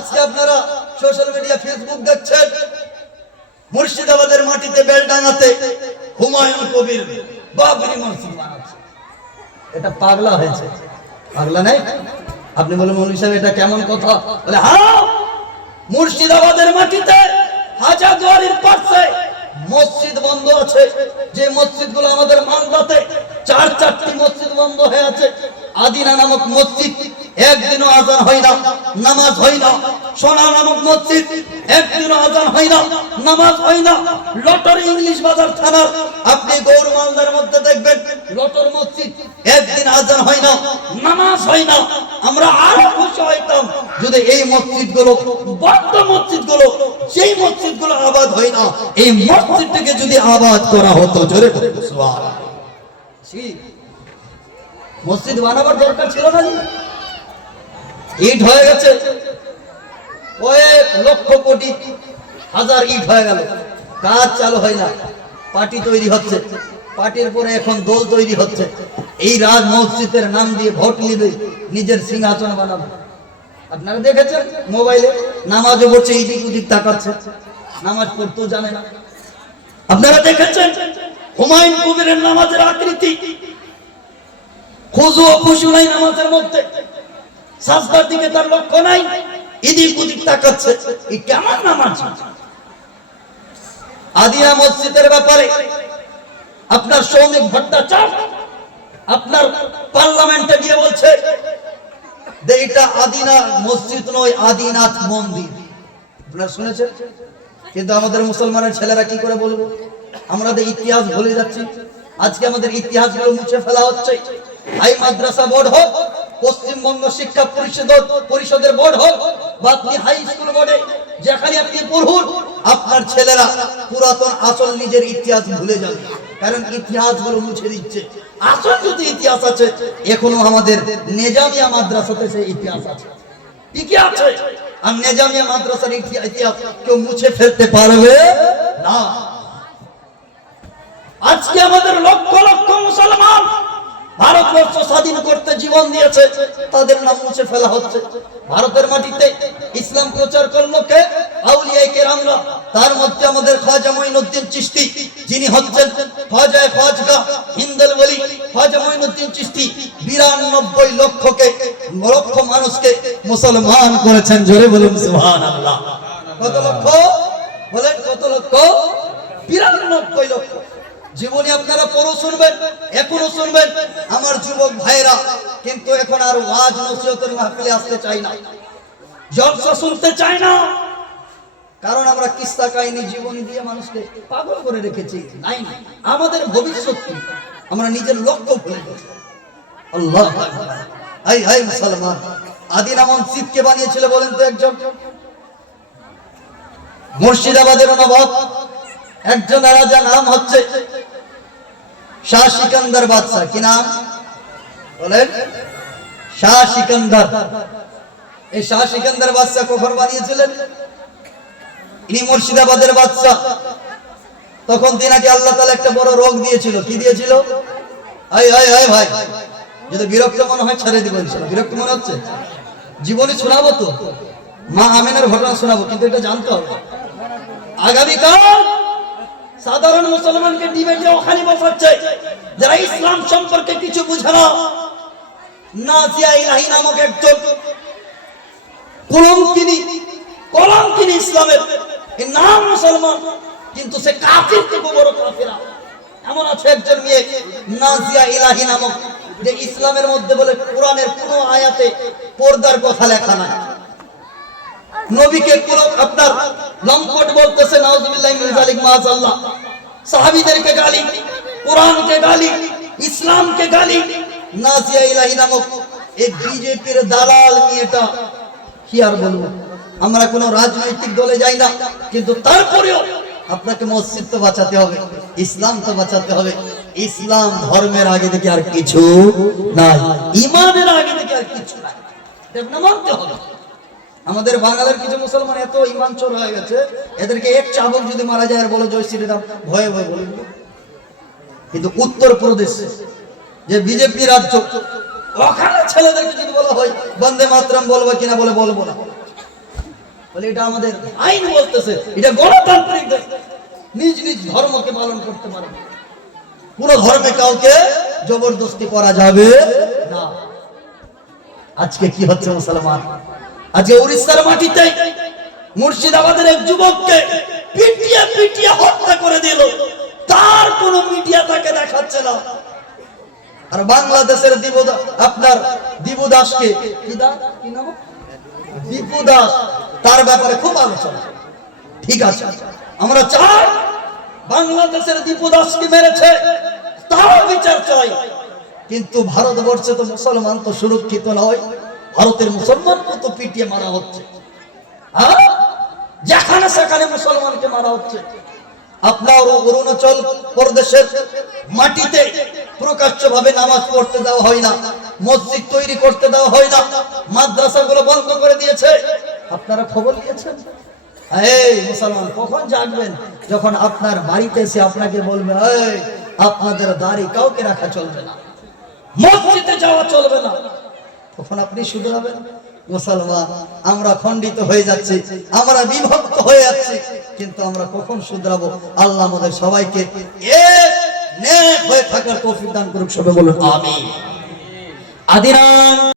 আজকে আপনারা social media Facebook দেখছেন। মুর্শিদাবাদের মাটিতে বেলডাঙ্গাতে হুমায়ুন কবির বাবরি মসজিদ এটা পাগলা হয়েছে। পাগলা নেই? আপনি বলে মৌলী সাহেব, এটা কেমন কথা? বলে হ্যাঁ মুর্শিদাবাদের মাটিতে হাজার দুয়ারির পাশে মসজিদ বন্ধ আছে। যে মসজিদগুলো আমাদের মালদাতে চার চারটি মসজিদ বন্ধ হয়ে আছে। আদিনা নামক মসজিদ একদিনও আজান হয় না, নামাজ হয় না। সোনা নামক মসজিদ একদিনও আজান হয় না, নামাজ হয় না। লটর ইংলিশ বাজার থানার, আপনি গৌর মালদার মধ্যে দেখবেন, লটর মসজিদ একদিন আজান হয় না, নামাজ হয় না। আমরা আরও খুশি হইতাম যদি এই মসজিদগুলো বদ্ধ মসজিদগুলো, সেই মসজিদগুলো আবাদ হয় না। এই মসজিদটাকে যদি আবাদ করা হতো, জোরে মসজিদ বানাবার দরকার ছিল না? ইট হয়ে গেছে। কয়েক লক্ষ কোটি হাজার ইট হয়ে গেল। কাজ চালু হয় না। পার্টি তৈরি হচ্ছে। পার্টির পরে এখন দল তৈরি হচ্ছে। এই রাজ মসজিদের নাম দিয়ে ভোট নিবে, নিজের সিংহাসন বানাবে। আপনারা দেখেছেন মোবাইলে? নামাজও পড়ছে এইদিক ওদিক তাকাচ্ছে। নামাজ পড়তেও জানে না। আপনারা দেখেছেন? হুমায়ুন কবিরের নামাজের আকৃতি। খুজু খুশু নাই নামাজের মধ্যে। সাজদার দিকে তার লক্ষ্য নাই, এদিক ওদিক তাকাচ্ছে। এই কেমন নামাজ? আদিয়া মসজিদের ব্যাপারে আপনার সৌমিক ভট্টাচার্য আপনার পার্লামেন্টে গিয়ে বলছে যে এটা আদিনা মসজিদ নয়, আদিনাথ মন্দির। আপনারা শুনেছেন? কিন্তু আমাদের মুসলমানের ছেলেরা কি করে বলব? আমরা তো ইতিহাস ভুলে যাচ্ছি, আজকে আমাদের ইতিহাসগুলো মুছে ফেলা হচ্ছে। হাই মাদ্রাসা বোর্ড হোক পশ্চিমবঙ্গ শিক্ষা পরিষদ পরিষদের বোর্ড হোক বা আপনি হাই স্কুল বোর্ডে, যেখানে আপনি পড়ুন, আপনার ছেলেরা পুরাতন আসল নিজের ইতিহাস ভুলে যাবে। কারণ ইতিহাসগুলো মুছে দিচ্ছে। আসল যদি ইতিহাস আছে, এখনও আমাদের নেজামিয়া মাদ্রাসাতে সেই ইতিহাস আছে। ঠিকই আছে। আর নেজামিয়া মাদ্রাসার ইতিহাস কেউ মুছে ফেলতে পারবে না। আজকে আমাদের লক্ষ লক্ষ মুসলমান ভারতবর্ষ স্বাধীন করতে জীবন দিয়েছে, তাদের নাম মুছে ফেলা হচ্ছে। ভারতের মাটিতে ইসলাম প্রচার করল কে? তার মধ্যে আমাদের খাজা মঈনুদ্দিন যিনি হচ্ছেন হিন্দল বলি খাজা মঈনুদ্দিন লক্ষকে, লক্ষ মানুষকে মুসলমান করেছেন। জোরে বলুন কত লক্ষ? বলেন, কত লক্ষ? বিরানব্বই লক্ষ। জীবনে আপনারা পরও শুনবেন, এখনও শুনবেন, আমার যুবক ভাইরা কিন্তু এখন আর ওয়াজ নসিহতের মাহফিলে আসতে চাই না। জলসা শুনতে চাই না। কারণ আমরা কিস্তা কাহিনী জীবনী দিয়ে মানুষকে পাগল করে রেখেছি। নাই আমাদের ভবিষ্যৎ কি? আমরা নিজের লক্ষ্য ভুলে গেছি। আল্লাহ হাই হাই, মুসলমান। আদিনা মসজিদকে বানিয়েছিল বলেন তো একজন। মুর্শিদাবাদের নবাব। একজন রাজা নাম হচ্ছে শাহ সিকান্দার বাদশাহ, কি নাম? বলেন, শাহ সিকান্দার। এই শাহ সিকান্দার বাদশাহ কখন বানিয়েছিলেন? ইনি মুর্শিদাবাদের বাদশাহ। তখন তিনাকে আল্লাহ তাআলা একটা বড় রোগ দিয়েছিল। কি দিয়েছিল? ভাই, যদি বিরক্ত মনে হয় ছেড়ে দিব ইনশাআল্লাহ। বিরক্ত মনে হচ্ছে? জীবনে শোনাবো তো। মা আমেনের ঘটনা শোনাবো, কিন্তু এটা জানতে হবে। আগামীকাল সাধারণ মুসলমানকে ডিবেটে ওখানে বসাচ্ছে। যারা ইসলাম সম্পর্কে কিছু বুঝে না, নাজিয়া ইলাহি নামক একজন কলঙ্কিনী ইসলামের নাম মুসলমান, কিন্তু সে কাফির থেকে বড় কাফিরা। এমন আছে একজন মেয়ে, নাজিয়া ইলাহি নামক, যে ইসলামের মধ্যে বলে কোরআনের কোনো আয়াতে পর্দার কথা লেখা নাই। নবীকে আপনার লম্পট বলতেছে, নাউজুবিল্লাহি সাহাবীদেরকে গালি, কোরআনকে গালি, ইসলামকে গালি নাসিয়া ইলাহি নামক এই বিজেপির দালাল মেয়েটা কি আর বলব? আমরা কোনো রাজনৈতিক দলে যাই না, কিন্তু তারপরেও আপনাকে মসজিদ তো বাঁচাতে হবে, ইসলাম তো বাঁচাতে হবে। ইসলাম ধর্মের আগে থেকে আর কিছু নাই, ইমানের আগে থেকে আর কিছু নাই। মানতে হবে। আমাদের বাঙালির কিছু মুসলমান এত ইমান চোর হয়ে গেছে, এদেরকে এক চাবক যদি মারা যায় বলে জয় শ্রীরাম, ভয়ে ভয়ে বলে কিন্তু উত্তর প্রদেশ, যে বিজেপি রাজ্য, ওখানে ছেলেদেরকে যদি বলা হয়, বন্দে মাতরম বলব কিনা বলে বলব না। বলে এটা আমাদের আইন বলতেছে, এটা গণতান্ত্রিক নিজ নিজ ধর্মকে পালন করতে পারে কোন ধর্মে কাউকে জবরদস্তি করা যাবে না। আজকে কি হচ্ছে মুসলমান? আজকে উড়িষ্যার মাটিতে মুর্শিদাবাদের এক যুবককে পিটিয়ে পিটিয়ে হত্যা করে দিল। তার কোন মিডিয়া তাকে দেখাচ্ছে না। আর বাংলাদেশের আপনার দিবু দাসকে দীপু দাস। তার ব্যাপারে খুব আলোচনা। ঠিক আছে। আমরা চাই বাংলাদেশের দীপু দাসকে মেরেছে তার বিচার চাই। কিন্তু ভারতবর্ষে তো মুসলমান তো সুরক্ষিত নয়। ভারতের মুসলমানকে তো পিটিয়ে মারা হচ্ছে। হ্যাঁ? যেখানে সেখানে মুসলমানকে মারা হচ্ছে। আপনার অরুণাচল প্রদেশের মাটিতে প্রকাশ্য ভাবে নামাজ পড়তে দেওয়া হয় না, মসজিদ তৈরি করতে দেওয়া হয় না, মাদ্রাসাগুলো বন্ধ করে দিয়েছে। আপনারা খবর নিয়েছেন এই মুসলমান, কখন জানবেন যখন আপনার বাড়িতে এসে আপনাকে বলবে আপনাদের দাড়ি কাউকে রাখা চলবে না, মসজিদে যাওয়া চলবে না। তখন আপনি শুধরাবেন মুসলমান, আমরা খণ্ডিত হয়ে যাচ্ছি, আমরা বিভক্ত হয়ে যাচ্ছি, কিন্তু আমরা কখন শুধরাবো? আল্লাহ আমাদের সবাইকে হয়ে থাকার তৌফিক দান করুক সবে বলুন আমি আদিনাম